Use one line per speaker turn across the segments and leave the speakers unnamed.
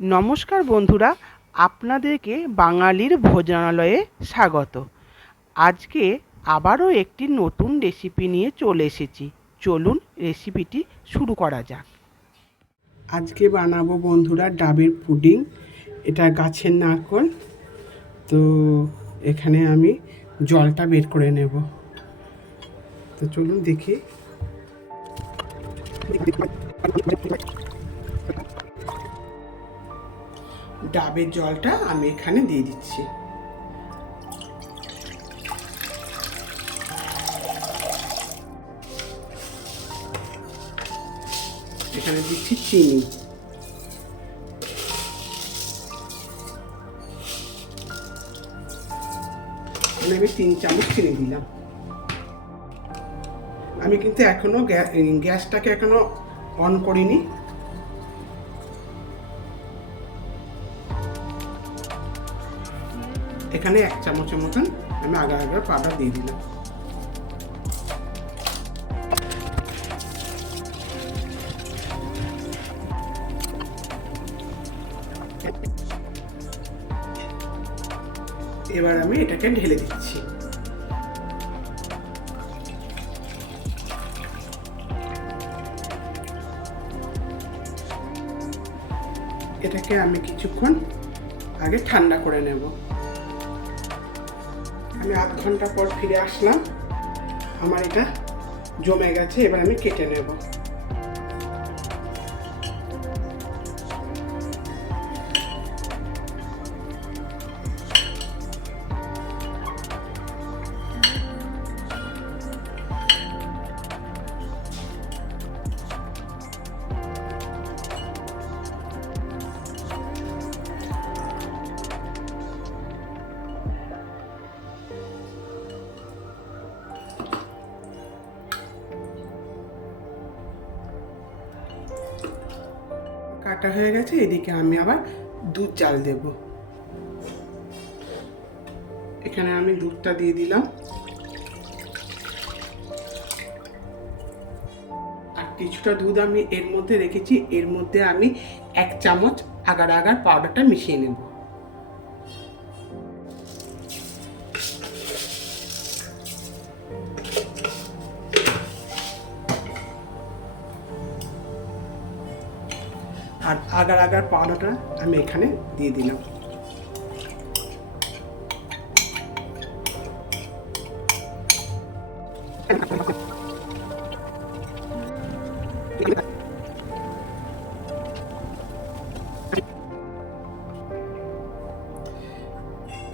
নমস্কার বন্ধুরা, আপনাদেরকে বাঙালির ভোজনালয়ে স্বাগত। আজকে আবারও একটি নতুন রেসিপি নিয়ে চলে এসেছি। চলুন রেসিপিটি শুরু করা যাক।
আজকে বানাবো বন্ধুরা ডাবের পুডিং। এটা গাছের নারকল। তো এখানে আমি জলটা বের করে নেব। তো চলুন দেখি। ডাবের জলটা আমি এখানে দিয়ে দিচ্ছি। এখানে দিচ্ছি চিনি। আমি তিন চামচ চিনি দিলাম। আমি কিন্তু এখনও গ্যা- গ্যাসটাকে এখনও অন করিনি। এখানে এক চামচের মতন আমি আগার আগার পাউডার দিয়ে দিলাম। এবার আমি এটাকে ঢেলে দিচ্ছি। এটাকে আমি কিছুক্ষণ আগে ঠান্ডা করে নেব। আমি আধ ঘণ্টা পর ফিরে আসলাম। আমার এটা জমে গেছে এবার আমি কেটে নেব। কাটা হয়ে গেছে, এদিকে আমি আবার দুধ চাল দেব। এখানে আমি দুধটা দিয়ে দিলাম। আর কিছুটা দুধ আমি এর মধ্যে রেখেছি, এর মধ্যে আমি এক চামচ আগার আগার পাউডারটা মিশিয়ে নেব। আর আগার আগার পাউডারটা আমি এখানে দিয়ে দিলাম।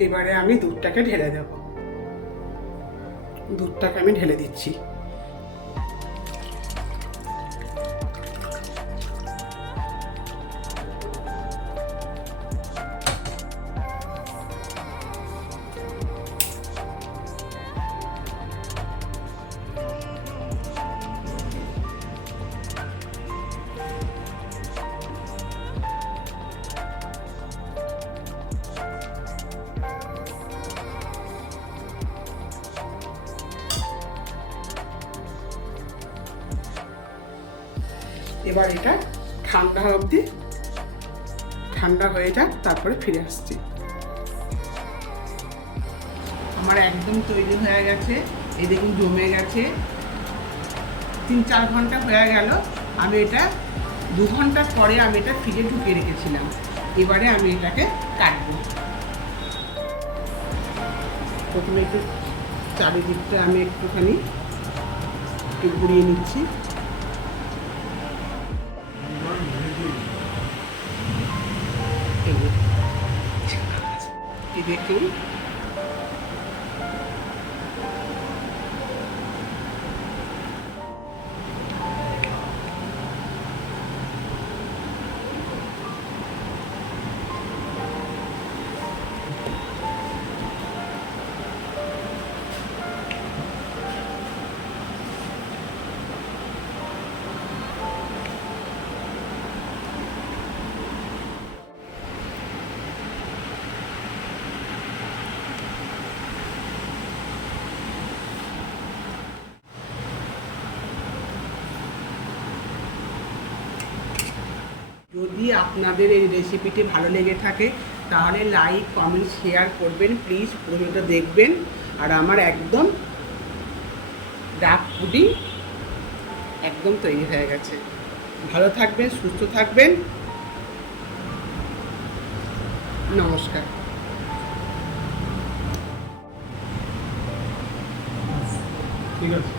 এবারে আমি দুধটাকে ঢেলে দেব। দুধটাকে আমি ঢেলে দিচ্ছি। এবার এটা ঠান্ডা অবধি, ঠান্ডা হয়ে যাক, তারপরে ফিরে আসছি। আমার একদম তৈরি হয়ে গেছে, এই দেখুন জমে গেছে। তিন চার ঘণ্টা হয়ে গেল, আমি এটা দু ঘণ্টা পরে আমি এটা ফ্রিজে ঢুকিয়ে রেখেছিলাম। এবারে আমি এটাকে কাটবো। প্রথমে একটু চারিদিকটা আমি একটুখানি একটু ঘুরিয়ে নিচ্ছি। এই যদি আপনাদের এই রেসিপিটি ভালো লেগে থাকে, তাহলে লাইক কমেন্ট শেয়ার করবেন প্লিজ পুরোটা দেখবেন। আর আমার একদম ডাক পুডিং একদম তৈরি হয়ে গেছে। ভালো থাকবেন, সুস্থ থাকবেন। নমস্কার।
ঠিক আছে।